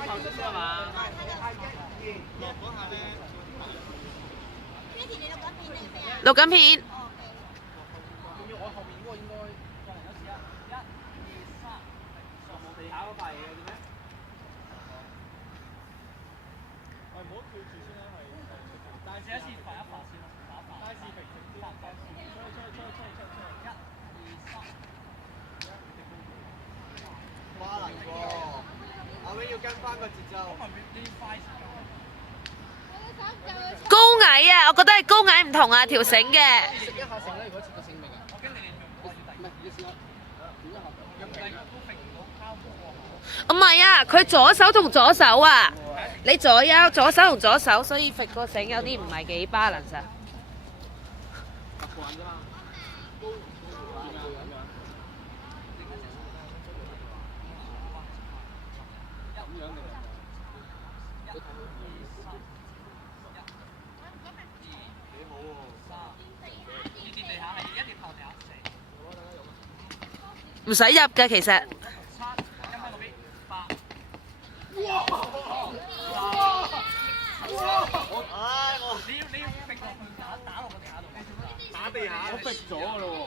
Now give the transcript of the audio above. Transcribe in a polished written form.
後少少係嘛？落嗰下咧，錄緊片。仲要我後面嗰個應該再嚟多次啊！1、2、3，冇地下嗰塊嘢嘅啫咩？唔好跳住先啦，但係試一次浮一浮先咯，浮一浮。大視平靜啲，哇能喎，後尾要跟翻個節奏。高矮啊，我覺得係高矮唔同啊，條繩嘅。食一下繩啦，如果切個繩未㗎。我驚你哋唔係，你試下點一下。唔係啊，佢左手同左手啊，你左手同左手，所以揈個繩有啲唔係幾 balance 啊。習慣啫嘛。唔使入㗎其實。你要揈落去打落個地下度，打地下，我揈咗㗎咯喎。